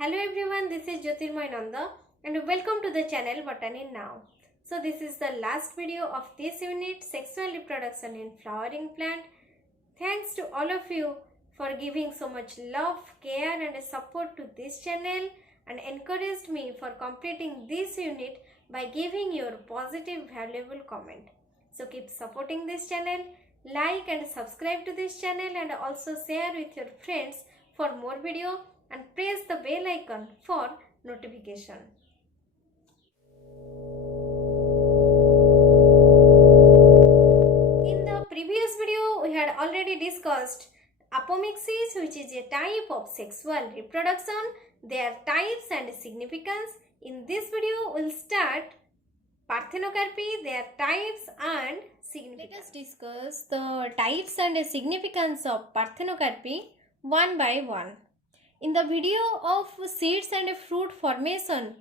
Hello everyone, this is Jyotirmoy Nanda and welcome to the channel Botany Now. So this is the last video of this unit, Sexual Reproduction in Flowering Plant. Thanks to all of you for giving so much love, care and support to this channel and encouraged me for completing this unit by giving your positive valuable comment. So keep supporting this channel, like and subscribe to this channel and also share with your friends for more video and press the bell icon for notification. In the previous video, we had already discussed apomixis, which is a type of sexual reproduction, their types and significance. In this video, we will start Parthenocarpy, their types and significance. Let us discuss the types and significance of Parthenocarpy one by one. In the video of seeds and fruit formation,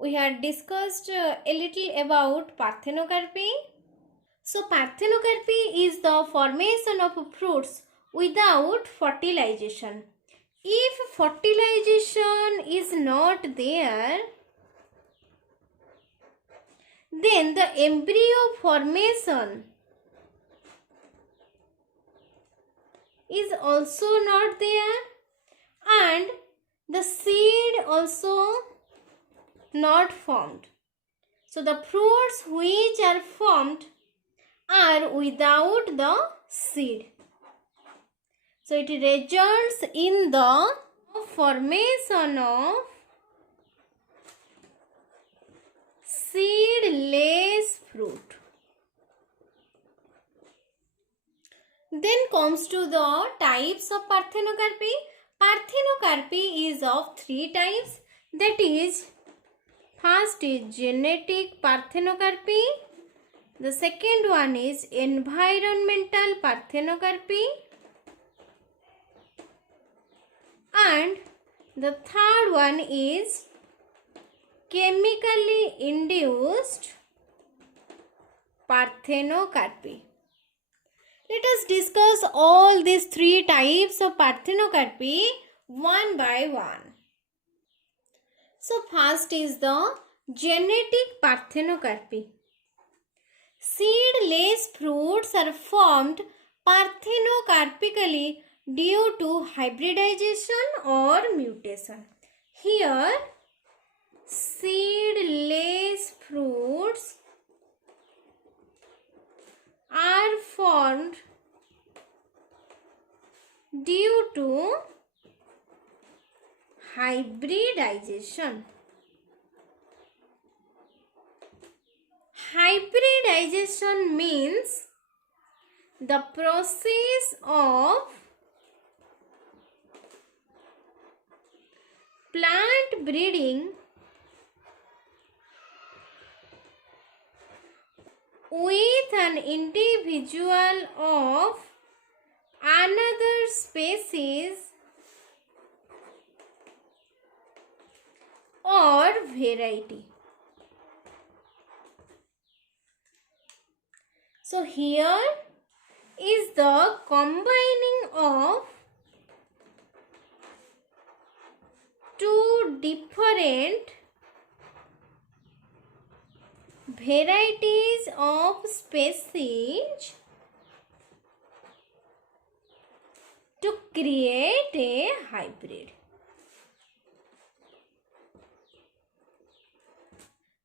we had discussed a little about Parthenocarpy. So, Parthenocarpy is the formation of fruits without fertilization. If fertilization is not there, then the embryo formation is also not there and the seed also not formed. So the fruits which are formed are without the seed. So it results in the formation of seedless fruit. Then comes to the types of Parthenocarpy. Parthenocarpy is of three types, that is, first is genetic Parthenocarpy, the second one is environmental Parthenocarpy, and the third one is chemically induced Parthenocarpy. Let us discuss all these three types of Parthenocarpy one by one. So first is the genetic Parthenocarpy. Seedless fruits are formed parthenocarpically due to hybridization or mutation. Here, seedless fruits are formed due to hybridization. Hybridization means the process of plant breeding with an individual of another species or variety. So here is the combining of two different varieties of species to create a hybrid.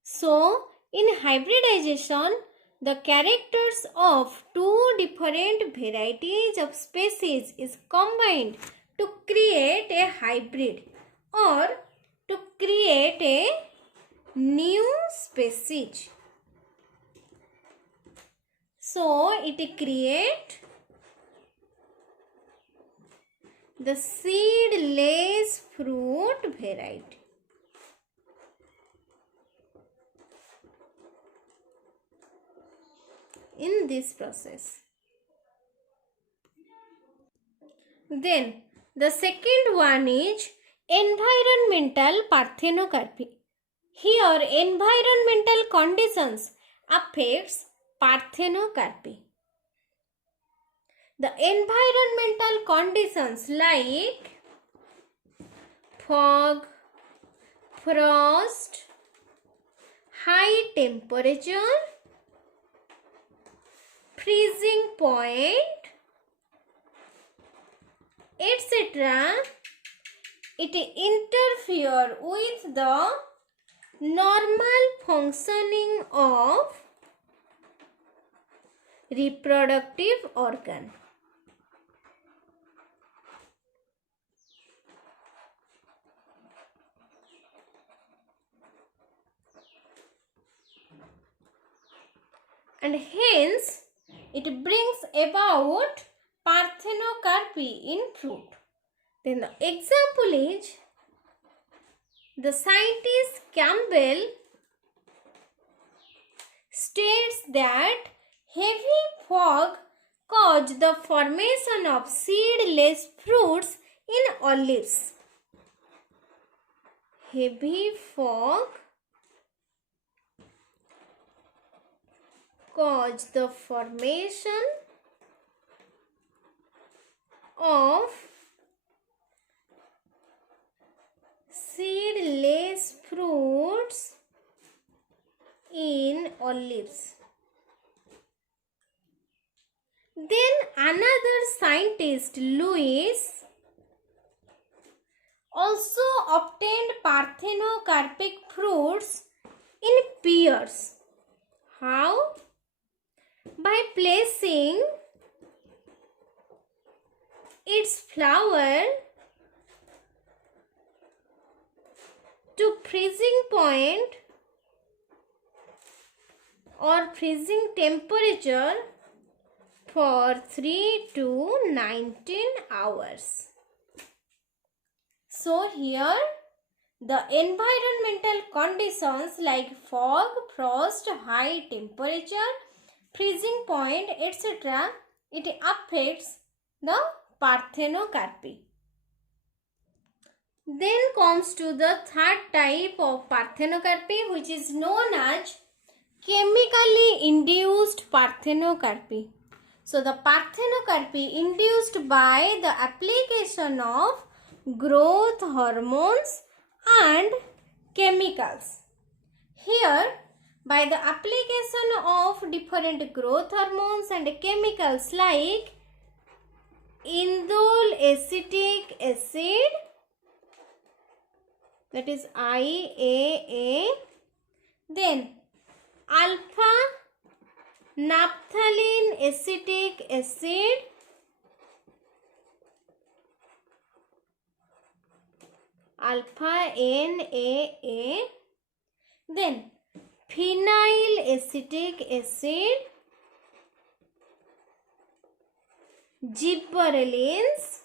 So, in hybridization, the characters of two different varieties of species is combined to create a hybrid or to create a new species. So, it creates the seedless fruit variety. In this process. Then the second one is environmental Parthenocarpy. Here environmental conditions affects Parthenocarpy. The environmental conditions like fog, frost, high temperature, freezing point, etc. It interfere with the normal functioning of reproductive organ. And hence it brings about parthenocarpy in fruit. Then the example is the scientist Campbell states that heavy fog caused the formation of seedless fruits in olives. Heavy fog caused the formation of seedless fruits in olives. Then another scientist, Lewis, also obtained parthenocarpic fruits in pears. How? By placing its flower to freezing point or freezing temperature for 3 to 19 hours. So here the environmental conditions like fog, frost, high temperature, freezing point, etc. it affects the parthenocarpy. Then comes to the third type of parthenocarpy, which is known as chemically induced parthenocarpy. So the parthenocarpy induced by the application of growth hormones and chemicals. Here, by the application of different growth hormones and chemicals like indole acetic acid, that is IAA, then alpha naphthalene acetic acid, alpha NAA, then phenyl acetic acid, gibberellins,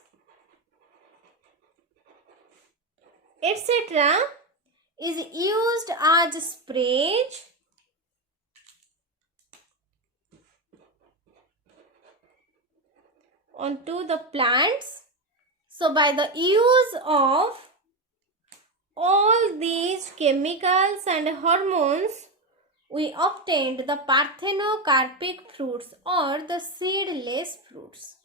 etc. is used as sprays onto the plants. So by the use of all these chemicals and hormones, we obtained the parthenocarpic fruits or the seedless fruits.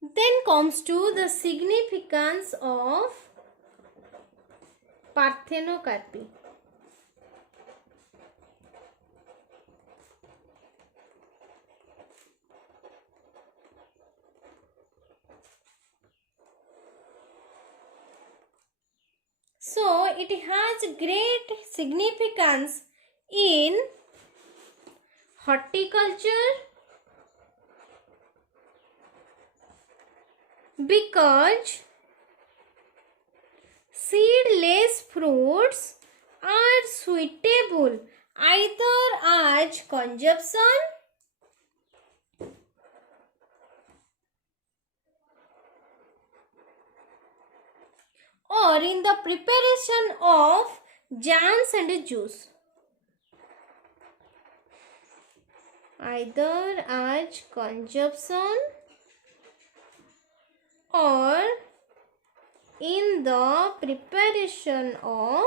Then comes to the significance of parthenocarpy. So it has great significance in horticulture because seedless fruits are suitable either as consumption or in the preparation of jams and juice. Either as consumption or in the preparation of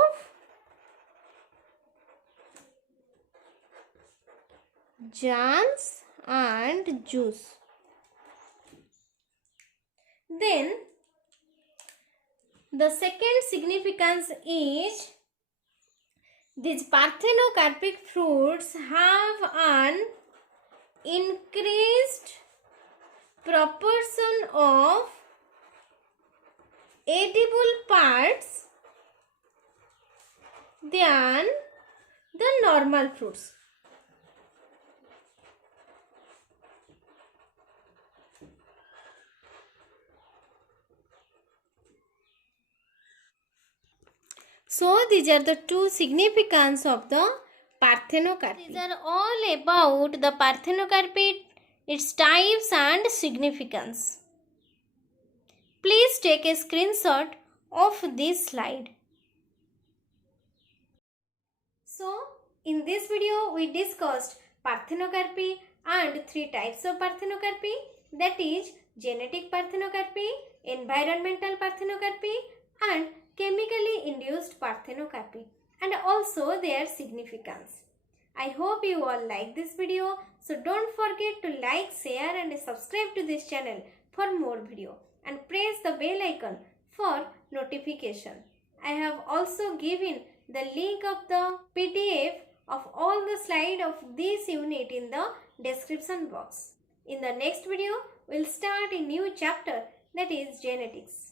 jams and juice. Then The second significance is these parthenocarpic fruits have an increased proportion of edible parts than the normal fruits. So these are the two significance of the Parthenocarpy. These are all about the Parthenocarpy, its types and significance. Please take a screenshot of this slide. So in this video we discussed Parthenocarpy and three types of Parthenocarpy, that is genetic Parthenocarpy, environmental Parthenocarpy and chemically induced Parthenocarpy, and also their significance. I hope you all like this video, so don't forget to like, share and subscribe to this channel for more video and press the bell icon for notification. I have also given the link of the PDF of all the slides of this unit in the description box. In the next video, we'll start a new chapter, that is genetics.